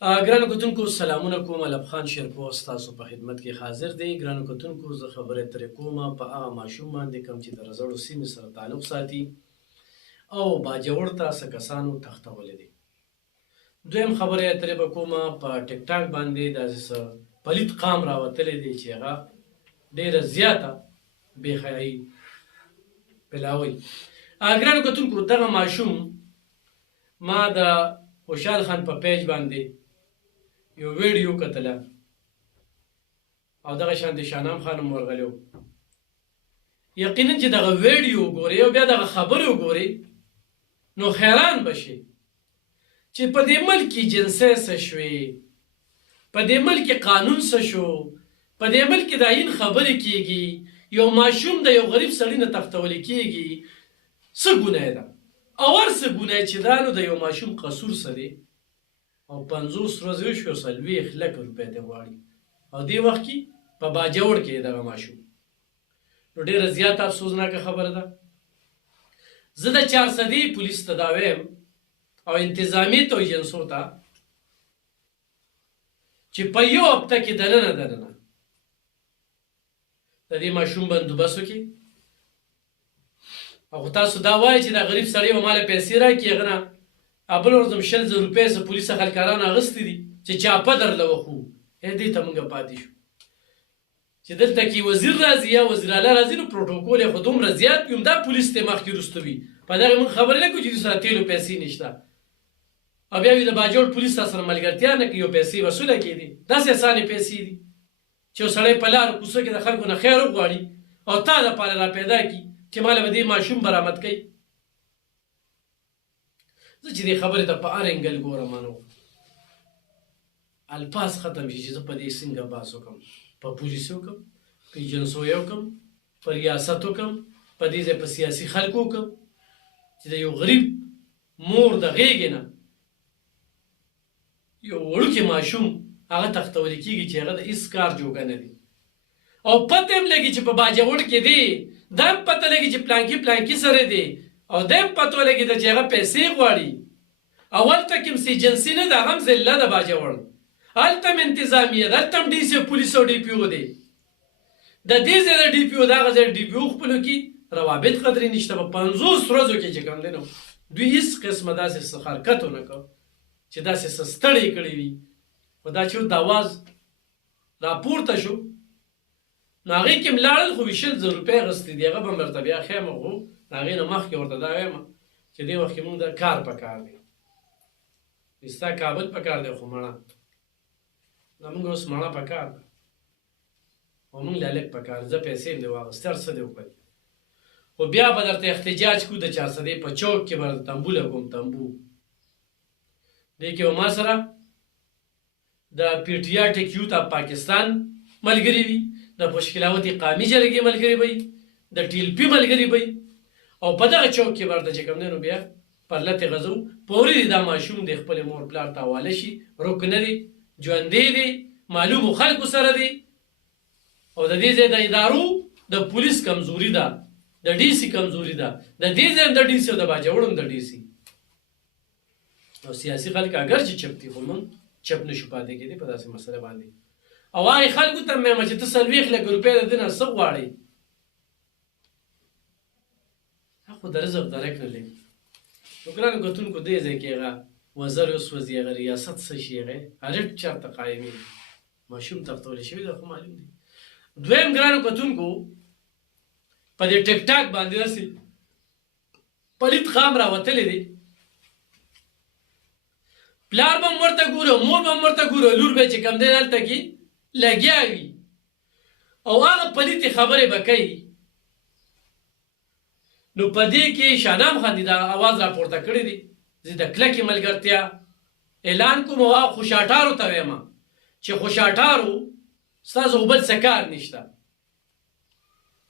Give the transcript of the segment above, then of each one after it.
ګرانو کتونکو سلامونه کوم. علب خان شیرپور ستاسو په خدمت کې حاضر دی. ګرانو کتونکو زه خبرې ترې کوم په هغه ماشوم باندې کوم چې د رزړو سیمې سره تعلق ساتي او باجوړ ته څه کسانو تختولی دی. دویم خبرې ترې به کوم په ټیک ټاک باندې داسې څه پلیت قام راوتلی دی چې هغه ډېره زیاته بېحیایي پلاوي. ګرانو کتونکو دغه ماشوم ما د خوشحال خان په پیج باندې یو ویډیو کتله او دغه شان د شانام خانم ورغلی و. یقینا چې دغه ویډیو وګورئ او بیا دغه خبرې وګورئ نو حیران بشئ چې په دې ملک کې جنسۍ څه شوې، په دې ملک کې قانون څه شو، په دې ملک کې د آیین خبرې کیږي، یو ماشوم د یو غریب سړي نه تختولی کیږي. څه ګناه ده؟ اور څه ګناه چې دا نو د یو ماشوم قصور څه دی او 50 ورځې وشوې او 40 لکه روپۍ ته غواړي او دې وخت کې په باجوړ کې دغه ماشوم. نو ډېره زیاته افسوسناکه خبره ده. زه د 400 پولیس ته دا وایم او انتظامي توجنسو ته چې په یو هفته کې دننه د دې ماشوم بندوبست وکړي. او تاسو دا وایئ چې دا غریب سړی به ماله پیسې راکړي، هغه نه بل ورځ م 100,000 روپۍ څه پولیسه خلکاران اخیستي دي چې چاپه درله وخو. دې ته موږ پاتې شو چې دلته کې وزیر راځي یا وزیر اعلی راځي نو پروټوکول یې خو دومره زیات وي همدا پولیس ته مخکې وروسته وي. په دغې موږ خبرې نه کوو چې دوی سره تیلو پیسې نشته او بیا وي د باجوړ پولیس سره ملګرتیا نه کوي او پیسې وصوله کېدي. داسې اسانې پیسې دي چې یو سړی په لارو کوڅو کې د خلکو نه خیر وغواړي او تا دپاره را پیدا کړي چې ماله به دې ماشوم برآمد کوي. زه چې دې خبرې ته په هر انګل ګورم نو الفاظ ختم شي چې زه په دې څنګه بحث وکړم، په پولیس وکړم، په ایجنسیو وکړم، په ریاست وکړم، په دې ځای په سیاسي خلکو وکړم چې د یو غریب مور د غېږې نه یو وړوکی ماشوم هغه تختولی کېږي چې هغه د هېڅ کار جوګه نه دی او پته هم لګي چې په باجوړ کې دی، دا هم پته لګي چې پلانکي سره دی او دا هم پته لګي چې هغه پیسې غواړي. اول ته کوم سي جنسي نه ده، هغه هم ضلع د باجوړ، هلته هم انتظامیه ده، هلته هم ډي سي پولیس او ډي پي او دی. د دې ځای د ډي پي او د هغه ځای ډي پي او خپلو کې روابط قدرې نشته. په 50 ورځو کې چې کوم دی نو دوی هېڅ قسمه داسې څه حرکت ونه کړ چې داسې څه ستړی کړی وي. خو دا چې د اواز راپورته شو نو هغې کې هم لاړل خو 20,000 روپۍ اخیستې دي. هغه به م درته بیا ښیم خو د هغې نه مخکې ورته دا وایم چې دې وخت کې مونږ د کار په کار دی، ستا کابل په کار دی خو مړه زمونږ اوس مړه په کار ده او مونږ لالک په کار. زه پیسې هم دې واخېستې هر څه دې وکړل خو بیا به درته احتجاج کړو د 400 په چوک کې به تمبو لګوم تمبو. دې کې به ما سره د پیټریاټک یوت اف پاکستان ملګري وي، د مشکلاوتي قامي جرګې ملګري وي، د ټیل پي ملګري وي او په دغه چوک کې ورته چې کوم دی نو بیا پر لتې غزو پورې دی دا ماشوم د خپل مور پلار ته حواله شي. روک نه دی، ژوندی دی، معلومو خلکو سره دی او د دې ځای د ادارو د پولیس کمزوري ده، د ډي سي کمزوري ده، د دې ځای د ډي سي او د باجوړ هم د ډي سي او سیاسي خلک اگر چې چپ دي خو موږ چپ نشو پاتې کېدی په داسې مسله باندې. او هغې خلکو ته مې چې ته 40 لکه روپۍ د دې نه څه غواړئ؟ خو د رزق درک نه لګي. نو ګرانو کتونکو دې ځای کې هغه وزر وسوځي، هغه ریاست څه شي، هغه هرټ چېرته قایمي ماشوم تختولی شوي ده خو معلوم دي. دویم ګرانو کتونکو په دې ټیک ټاک باندې داسې پلیت قام راوتلی دی. پلار به هم ورته ګورو، مور به هم ورته ګورو، لور به چې کوم دی هلته کې لګیا وي او هغه پلیتې خبرې به کوي. نو په دې کې شانام خان دا اواز راپورته کړی دی. زه د کلکې ملګرتیا اعلان کوم او هغه خوشاټارو ته وایم چې خوشاټارو ستاسو خو بل څه کار نشته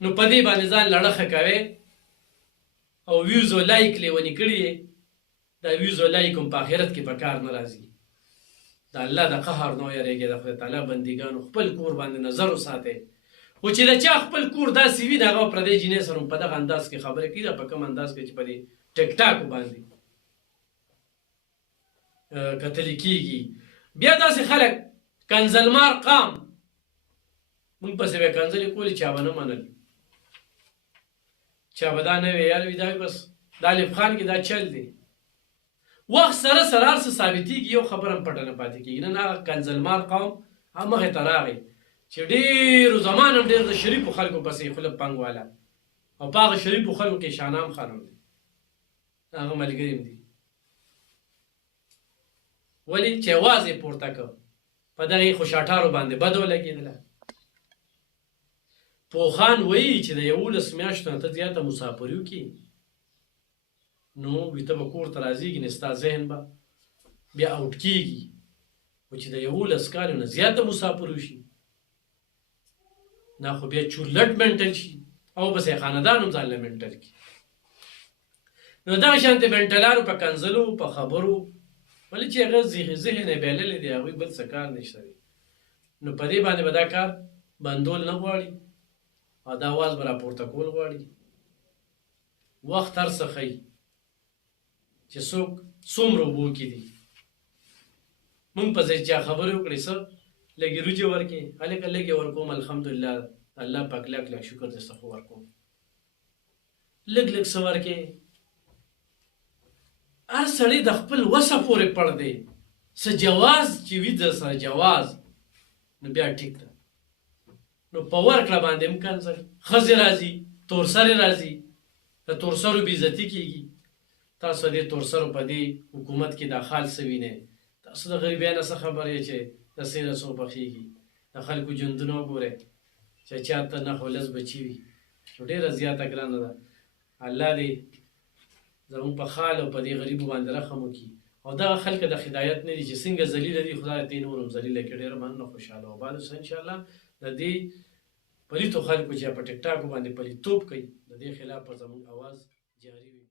نو په دې باندې ځان لړخه کوئ او ویوز او لایک لیونې کړي یې. دا ویوز او لایک هم په آخرت کې په کار نه راځي. د الله د قهر نه ویرېږئ، د خدای تعالی بندګانو خپل کور باندې نظر وساتئ. خو چې د چا خپل کور داسې وي د هغه پردی جینۍ سره په دغه انداز کې خبرې کوي، دا په کوم انداز کې چې په دې ټیک ټاک باندې کتلې کېږي بیا داسې خلک کنزلمار قام موږ پسې به کنځلې کولې چا به نه منل چا به دا نه وی یار وي دا بس دا الف خان کې دا چل دی وخت سره سره هر څه ثابتېږي یو خبره هم پټه نه پاتې کېږي نن هغه کنزلمار قوم همغې ته راغی چې ډېرو زمان هم ډېر د شریفو خلکو پسې خوله پنګ والا او په هغه شریفو خلکو کې شانام خان هم دی هغه ملګري هم دي ولې چې اواز یې پورته کړ په دغې خوشاټارو باندې بد ولګېدله پوخان وایي چې د 11 میاشتو نه ته زیاته مسافري وکړي نو وي ته به کور ته راځېږي نه ستا ذهن به بیا اوټ کېږي خو چې د 11 کالو نه زیاته مسافر وشي نه خو بیا چورلټ منټل شي او بس یې خاندان هم ځان له منټل کړي نو دغه شانتې منټلانو په کنځلو په خبرو ولې چې هغه ذهن یې بایللی دی هغوی بل څه کار نشته دی نو په دې باندې به دا کار بندول نه غواړي او دا آواز به راپورته کول غواړي وخت هر څه ښیي چې څوک څومره اوبو کې دي موږ په ځای چا خبرې وکړې څه لږې روجې ورکړې هلکه لږې ورکوم الحمدلله الله پاک لک لک شکر دې څه خو ورکوم لږ لږ څه ورکړې هر سړی د خپل وسه پورې پړ دی څه جواز چې وي در سره جواز نو بیا ټیک ده نو په ورکړه باندې هم کنځل ښځې راځي تورسرې راځي د تورسرو بېعزتي کېږي تاسو دې تورسرو په دې حکومت کې دا خال څه وینئ تاسو د غریبیانو څه خبر یې چې د سیره څو پخېږي د خلکو ژوندونه وګورئ چې چا ته نهه ولس بچي وي نو ډېره زیاته ګرانه ده الله دې زموږ په خال او په دې غریبو باندې رحم وکړي او دغه خلک د هدایت نه دي چې څنګه ذلیله دي خدای دې نور هم ذلیله کړي ډېره مننه خوشحاله وباد اوسه انشاءالله د دې پلیتو خلکو چې په ټیک ټاک باندې پلیتوب کوي د دې خلاف به زموږ اواز جاری وي